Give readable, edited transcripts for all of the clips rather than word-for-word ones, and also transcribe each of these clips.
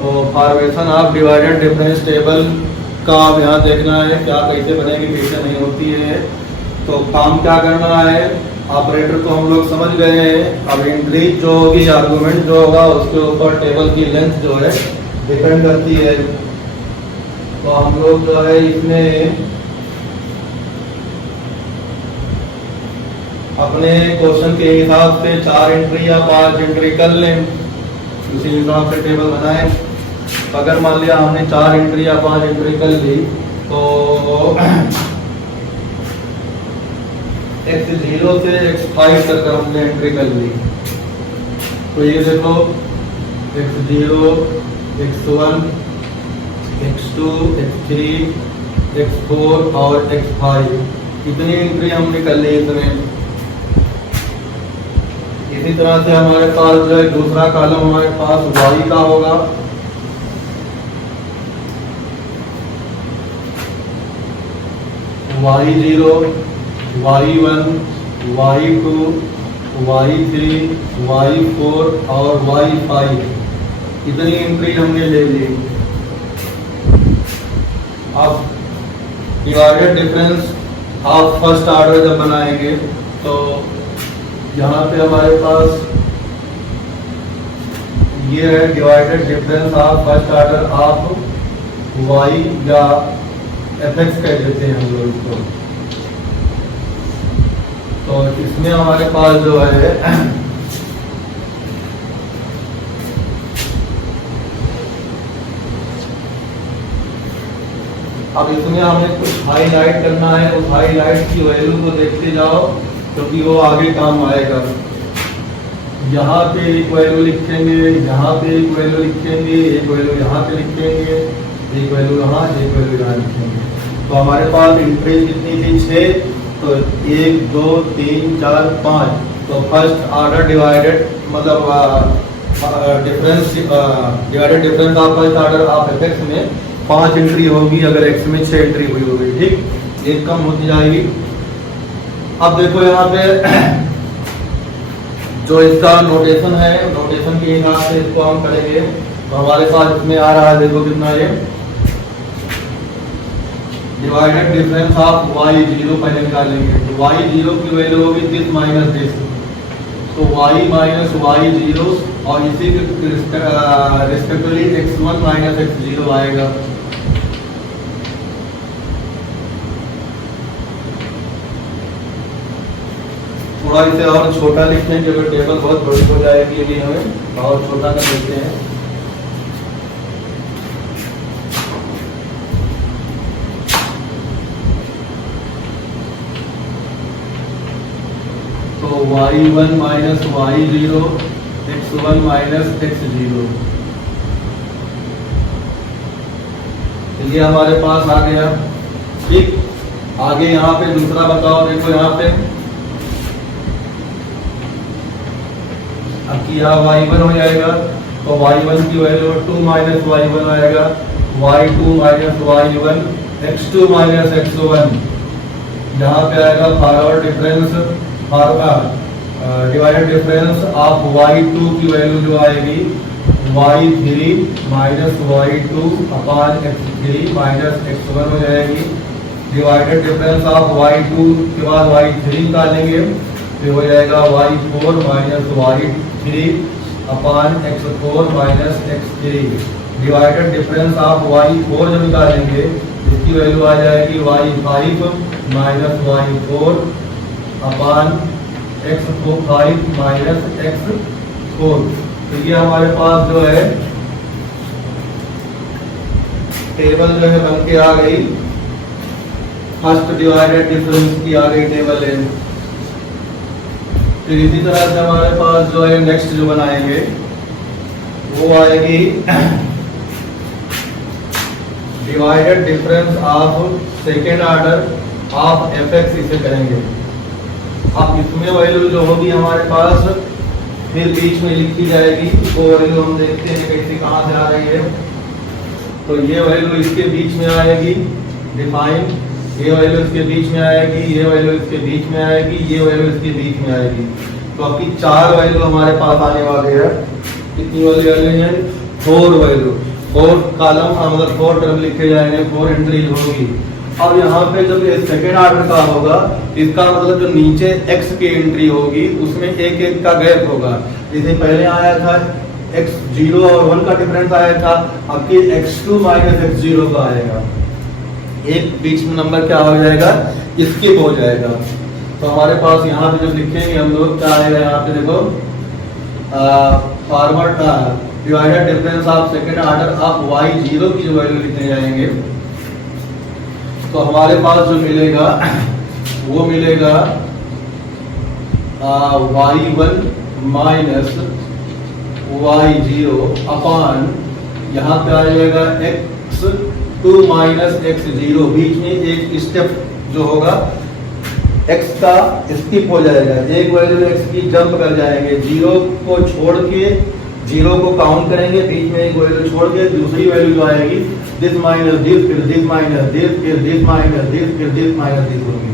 तो formation of divided difference table का आप यहाँ देखना है क्या कैसे बनेगी, कैसे नहीं होती है। तो काम क्या करना है, ऑपरेटर को हम लोग समझ गए हैं। अब इंक्रीज जो होगी, आर्गुमेंट जो होगा, उसके ऊपर टेबल की लेंथ जो है डिपेंड करती है। तो हम लोग जो है इसमें अपने क्वेश्चन के हिसाब से 4 एंट्री या 5 एंट्री कर लें, उसी हिसाब से टेबल बनाएं। अगर मान लिया हमने 4 एंट्री या 5 एंट्री कर ली तो x0 से x5 तक हमने एंट्री कर ली। तो ये देखो x0, x1, x2, x3, x4 और x5 इतनी एंट्री हमने कर ली इसमें। इसी तरह से हमारे पास जो है दूसरा कॉलम हमारे पास y का होगा। y0, y1, y2, y3, y4 और y5 इतनी एंट्री हमने ले ली। अब divided difference of first order जब बनाएंगे तो यहाँ पे हमारे पास ये है divided difference of first order of y या fx कह देते हैं हम लोग इसको। तो इसमें हमारे पास जो है अब इसमें हमें कुछ हाईलाइट करना है। उस हाईलाइट की वैल्यू को देखते जाओ क्योंकि वो आगे काम आएगा। यहाँ पे एक वैल्यू लिखेंगे, यहाँ पे एक वैल्यू लिखेंगे, एक वैल्यू यहाँ पे लिखेंगे, एक वैल्यू यहाँ, एक वैल्यू यहाँ लिखेंगे। तो हमारे पास एंट्री कितनी थी 6, तो 1 2 3 4 5। तो फर्स्ट ऑर्डर डिवाइडेड मतलब difference divided difference of first order of FX में 5 एंट्री होगी अगर एक्स में 6 एंट्री हुई होगी। ठीक, एक कम होती जाएगी। अब देखो यहाँ पे जो इसका नोटेशन है, नोटेशन के हिसाब से इसको हम करेंगे। तो हमारे पास इसमें आ रहा है, देखो कितना ये डिवाइडेड डिफरेंस ऑफ y0 पहले निकालेंगे। तो y0 की वैल्यू होगी दिस माइनस दिस, तो y माइनस y0 और इसी के रिस्पेक्टिवली x1 माइनस x0 आएगा। थोड़ा इसे और छोटा लिखते हैं क्योंकि टेबल बहुत बड़ी हो जाएगी, ये हमें और छोटा कर देते हैं। तो y1 minus y0, x1 minus x0, ये हमारे पास आ गया। ठीक, आगे यहाँ पे दूसरा बताओ। देखो यहाँ पे अब यहाँ y1 हो जाएगा, तो y1 की वैल्यू 2 माइनस y1 आएगा, y2 minus y1, x2 minus x1। यहाँ पे आएगा forward difference divided difference of y2 की वैल्यू जो आएगी y3 minus y2 upon x3 minus x1 हो जाएगी। डिवाइडेड डिफरेंस ऑफ y2 के बाद y3 निकालेंगे, फिर हो जाएगा y4 minus y3 upon x4 minus x3। Divided difference of y4 जब निकालेंगे इसकी वैल्यू आ जाएगी y5 minus y4 upon x5 minus x4। तो ये हमारे पास जो है टेबल जो है बन के आ गई। फर्स्ट डिवाइडेड डिफरेंस की आ गई टेबल है। फिर इसी तरह से हमारे पास जो है नेक्स्ट जो बनाएंगे वो आएगी divided difference of second order of FX, इसे करेंगे। अब इसमें वैल्यू जो होगी हमारे पास फिर बीच में लिखी जाएगी। वो वैल्यू हम देखते हैं कैसे कहाँ से आ रही है। तो ये वैल्यू इसके बीच में आएगी डिफाइन, ये वैल्यू इसके बीच में आएगी, ये वैल्यू इसके बीच में आएगी, ये वैल्यू इसके बीच में आएगी। तो अभी 4 वैल्यू हमारे पास आने वाले हैं। कितनी वैल्यू आ रही है? 4 वैल्यू, 4 कॉलम मतलब 4 टर्म लिखे जाएंगे, 4 एंट्री होगी। अब यहाँ पे जब ये सेकेंड ऑर्डर का होगा, इसका मतलब जो नीचे x की एंट्री होगी उसमें एक एक का गैप होगा। जैसे पहले आया था x0 और 1 का डिफरेंस आया था, अब की x2 माइनस x0 का आएगा, एक बीच में नंबर क्या हो जाएगा, स्किप हो जाएगा। तो हमारे पास यहाँ पे जब लिखेंगे हम लोग क्या आएगा, यहाँ पे देखो forward divided difference of second order of y0 की जो वैल्यू लिखने जाएंगे तो हमारे पास जो मिलेगा वो मिलेगा y1 माइनस y0 अपान यहाँ पे आ जाएगा x2 माइनस x0, बीच में एक स्टेप जो होगा x का स्किप हो जाएगा, एक वैल्यू x की जंप कर जाएंगे, 0 को छोड़ के 0 को काउंट करेंगे, बीच में एक वैल्यू छोड़ के दूसरी वैल्यू जो आएगी दिस माइनस दिस, फिर दिस माइनस दिस, फिर दिस माइनस दिस, फिर दिस माइनस दिस होगी।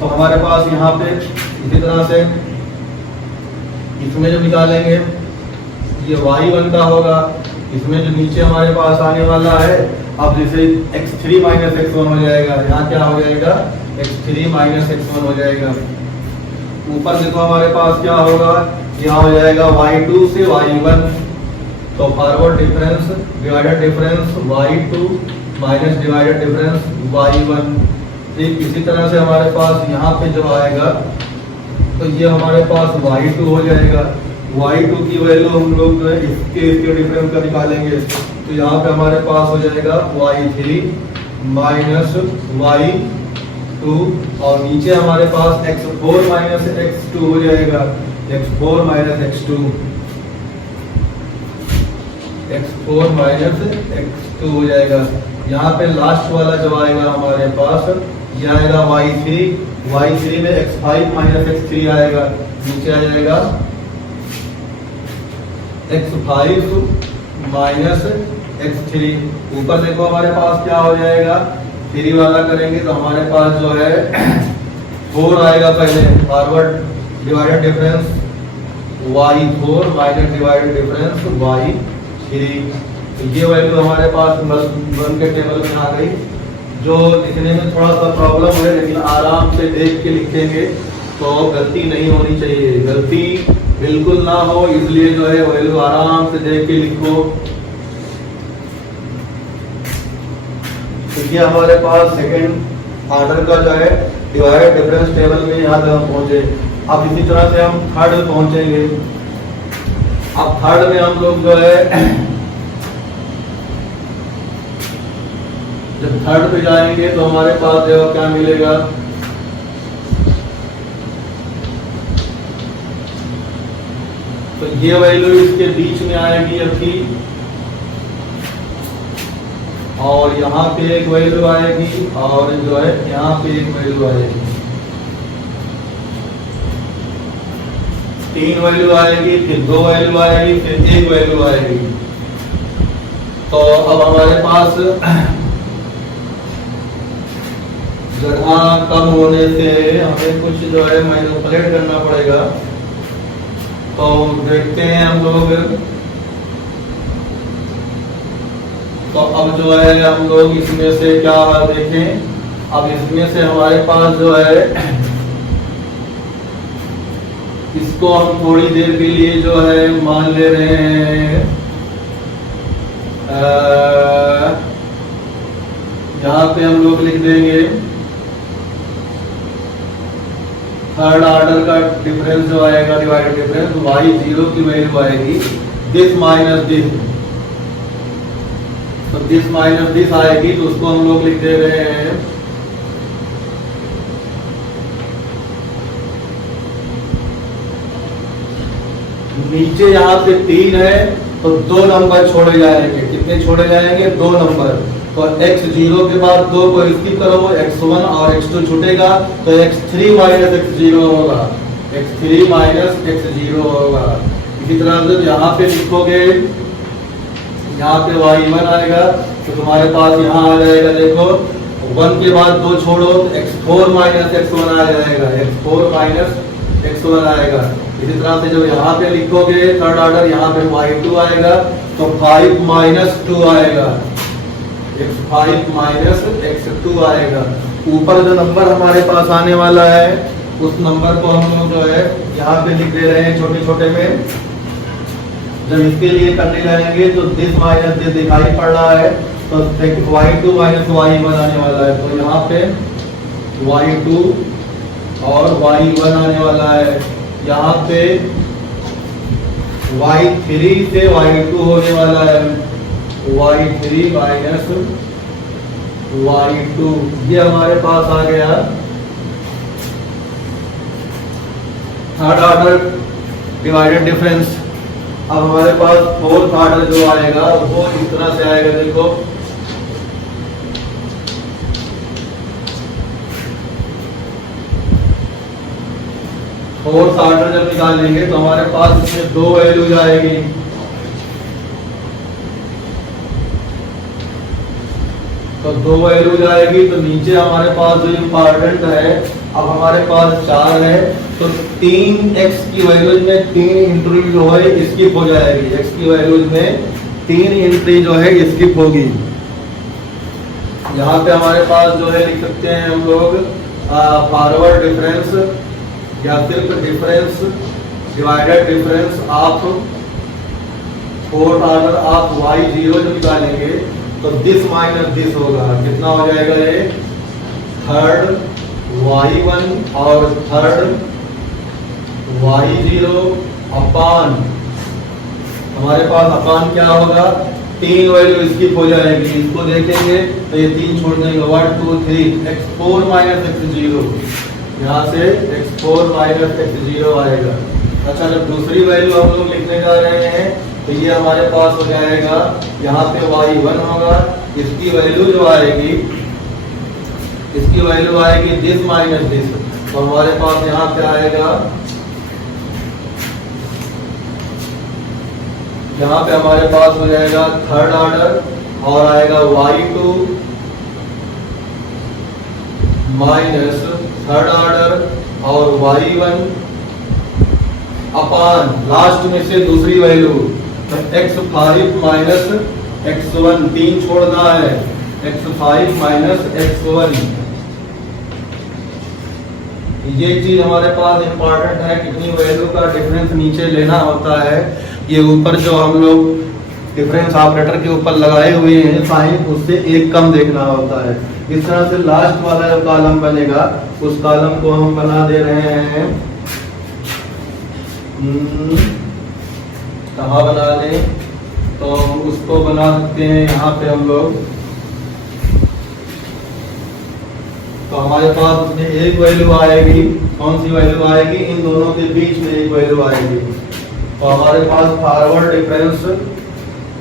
तो हमारे पास यहाँ पे इसी तरह से इसमें जो निकालेंगे ये y1 का होगा, इसमें जो नीचे हमारे पास आने वाला है अब जैसे x3 माइनस x1 हो जाएगा, यहाँ क्या हो जाएगा x3 माइनस x1 हो जाएगा। ऊपर देखो हमारे पास क्या होगा, यहाँ हो जाएगा y2 से y1, तो forward difference divided difference y2 minus divided difference y1। ठीक इसी तरह से हमारे पास यहाँ पे जो आएगा तो ये हमारे पास y2 हो जाएगा, y2 की वैल्यू हम लोग जो है इसके डिफरेंस का निकालेंगे, तो यहाँ पे हमारे पास हो जाएगा y3 माइनस y2 और नीचे हमारे पास x4 माइनस x2 हो जाएगा, x4 minus x2, x4 minus x2 हो जाएगा। यहाँ पे लास्ट वाला जो आएगा हमारे पास ये आएगा y3 में x5 माइनस x3 आएगा, नीचे आ जाएगा x5 माइनस x3। ऊपर देखो हमारे पास क्या हो जाएगा, 3 वाला करेंगे तो हमारे पास जो है 4 आएगा, पहले forward divided difference y4 minus divided difference y3। तो ये वैल्यू हमारे पास बन के टेबल में आ गई। जो लिखने में थोड़ा सा प्रॉब्लम है लेकिन आराम से देख के लिखेंगे तो गलती नहीं होनी चाहिए, गलती बिल्कुल ना हो, इसलिए जो है वैल्यू आराम से देख के लिखो। तो ये हमारे पास सेकेंड ऑर्डर का जो है डिवाइडेड डिफरेंस टेबल में यहाँ तक हम पहुंचे। अब इसी तरह से हम थर्ड में पहुंचेंगे। अब थर्ड में हम लोग जो है जब थर्ड पे जाएंगे तो हमारे पास जो क्या मिलेगा, तो ये वैल्यू इसके बीच में आएगी अभी, और यहाँ पे एक वैल्यू आएगी और जो है यहाँ पे एक वैल्यू आएगी, 3 वैल्यू आएगी, फिर 2 वैल्यू आएगी, फिर 1 वैल्यू आएगी। तो अब हमारे पास जगह कम होने से हमें कुछ जो है मैनिपुलेट करना पड़ेगा। तो देखते हैं हम लोग, तो अब जो है हम लोग इसमें से क्या देखें, अब इसमें से हमारे पास जो है इसको हम थोड़ी देर के लिए जो है मान ले रहे हैं, यहाँ पे हम लोग लिख देंगे थर्ड ऑर्डर का डिफरेंस जो आएगा डिवाइडेड डिफरेंस y0 की वैल्यू आएगी दिस माइनस दिस, तो दिस माइनस दिस आएगी, तो उसको हम लोग लिख दे रहे हैं नीचे यहाँ पे 3 है तो 2 नंबर छोड़े जाएंगे। कितने छोड़े जाएंगे? 2 नंबर। तो x0 के बाद 2 को स्किप करो, x1 और x2 छूटेगा तो x3 माइनस x0 होगा, x3 माइनस x0 होगा। इसी तरह से यहाँ पे लिखोगे, यहाँ पे y1 आएगा तो तुम्हारे पास यहाँ आ जाएगा, देखो 1 के बाद 2 छोड़ो तो x4 माइनस x1 आ जाएगा, x4 माइनस x1 आएगा। इसी तरह से जब यहाँ पे लिखोगे थर्ड ऑर्डर, यहाँ पे y2 आएगा तो 5 माइनस 2 आएगा, x5 माइनस x2 आएगा। ऊपर जो नंबर हमारे पास आने वाला है उस नंबर को हम लोग जो है यहाँ पे लिख दे रहे हैं छोटे छोटे में। जब इसके लिए करने जाएंगे तो दिस माइनस दिस दिखाई पड़ रहा है तो y2 माइनस y1 आने वाला है, तो यहाँ पे y2 और y1 आने वाला है। यहाँ पे y3 से y2 होने वाला है, y3 माइनस y2, ये हमारे पास आ गया थर्ड ऑर्डर डिवाइडेड डिफरेंस। अब हमारे पास फोर्थ ऑर्डर जो आएगा वो इस तरह से आएगा, देखो फोर्थ ऑर्डर जब निकालेंगे तो हमारे पास इसमें दो वैल्यूज आएगी। तो दो वैल्यूज आएगी तो नीचे हमारे पास जो इम्पोर्टेंट है, अब हमारे पास 4 है तो 3x की वैल्यूज में 3 एंट्री जो है स्किप हो जाएगी, x की वैल्यूज में 3 एंट्री जो है स्किप होगी। यहाँ पे हमारे पास जो है लिख सकते हैं हम लोग फॉरवर्ड डिफरेंस या सिर्फ difference divided difference of fourth order of y0 जो निकालेंगे तो दिस माइनस दिस होगा, कितना हो जाएगा ये थर्ड y1 और थर्ड y0 अपान, हमारे पास अपान क्या होगा 3 वैल्यू स्किप हो जाएगी, इसको देखेंगे तो ये 3 छोड़ देंगे 1 2 3 x4 माइनस x0, यहाँ से x4 माइनस x0 आएगा। अच्छा जब दूसरी वैल्यू हम लोग लिखने जा रहे हैं तो ये हमारे पास हो जाएगा, यहाँ पे y1 होगा, इसकी वैल्यू जो आएगी इसकी वैल्यू आएगी दिस माइनस दिस, तो हमारे पास यहाँ पे आएगा, यहाँ पे हमारे पास हो जाएगा थर्ड ऑर्डर और आएगा y2 माइनस थर्ड ऑर्डर और y1 अपान लास्ट में से दूसरी वैल्यू x5 माइनस x1, 3 छोड़ना है x5 माइनस x1। ये चीज हमारे पास इंपॉर्टेंट है, कितनी वैल्यू का डिफरेंस नीचे लेना होता है। ये ऊपर जो हम लोग डिफरेंस ऑपरेटर के ऊपर लगाए हुए हैं साइन, उससे एक कम देखना होता है। इस तरह से लास्ट वाला जो कॉलम बनेगा उस कॉलम को हम बना दे रहे हैं, कहाँ बना दें तो उसको बना सकते हैं यहाँ पे हम लोग। तो हमारे पास उसमें एक वैल्यू आएगी, कौन सी वैल्यू आएगी, इन दोनों के बीच में एक वैल्यू आएगी। तो हमारे पास फॉरवर्ड डिफरेंस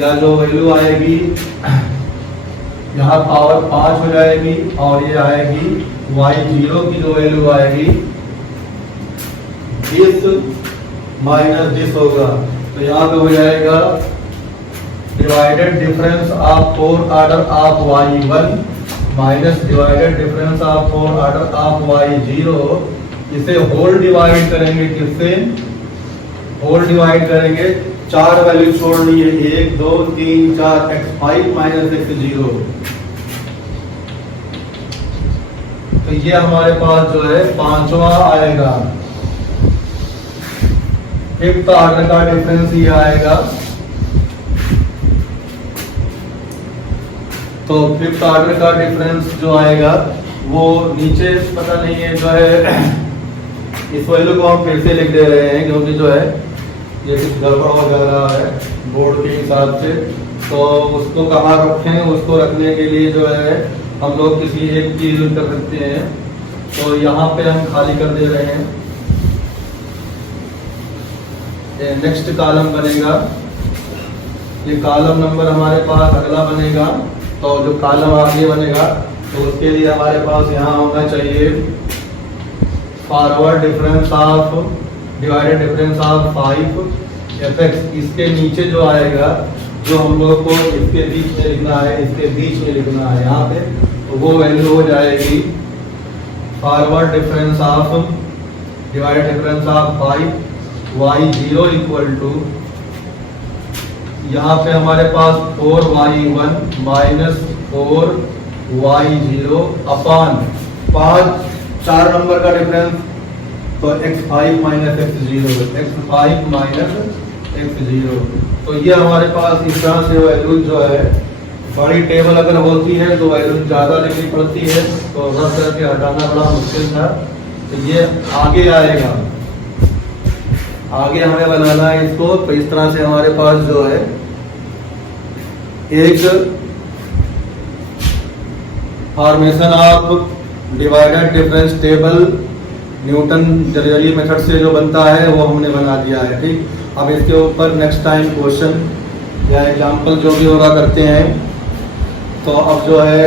या जो वैल्यू आएगी यहाँ पावर 5 हो जाएगी और ये आएगी y0 की जो वैल्यू आएगी दिस माइनस दिस होगा, तो यहाँ पे हो जाएगा divided difference of fourth order of y1 minus divided difference of fourth order of y0। इसे होल डिवाइड करेंगे, किससे होल डिवाइड करेंगे, 4 वैल्यू छोड़नी है 1 2 3 4 x5 माइनस x0। तो ये हमारे पास जो है 5वां आएगा, फिफ्थ ऑर्डर का डिफरेंस ये आएगा। तो फिफ्थ ऑर्डर का डिफरेंस जो आएगा वो नीचे पता नहीं है जो है, इस वैल्यू को हम फिर से लिख दे रहे हैं क्योंकि जो है ये कुछ गड़बड़ वगैरह है बोर्ड के हिसाब से। तो उसको कहाँ रखें, उसको रखने के लिए जो है हम लोग किसी एक चीज कर सकते हैं। तो यहाँ पे हम खाली कर दे रहे हैं, नेक्स्ट कॉलम बनेगा, ये कॉलम नंबर हमारे पास अगला बनेगा। तो जो कॉलम आगे बनेगा तो उसके लिए हमारे पास यहाँ होना चाहिए forward difference of divided difference of 5 fx। इसके नीचे जो आएगा जो हम लोग को इसके बीच में लिखना है, इसके बीच में लिखना है यहाँ पे, तो वो वैल्यू हो जाएगी forward difference of divided difference of 5 y0 equal to, यहाँ पे हमारे पास 4y1 minus 4y0 upon 4 number का डिफरेंस, तो x5 minus x0, x5 minus x0। तो ये हमारे पास इस तरह से वैल्यू जो है, बड़ी टेबल अगर होती है तो वैल्यू ज़्यादा लिखनी पड़ती है, तो रख करके हटाना बड़ा मुश्किल था। तो ये आगे आएगा, आगे हमें बनाना है इसको। तो इस तरह से हमारे पास जो है एक formation of divided difference table Newton generally method से जो बनता है वो हमने बना दिया है। ठीक, अब इसके ऊपर नेक्स्ट टाइम क्वेश्चन या एग्जाम्पल जो भी होगा करते हैं। तो अब जो है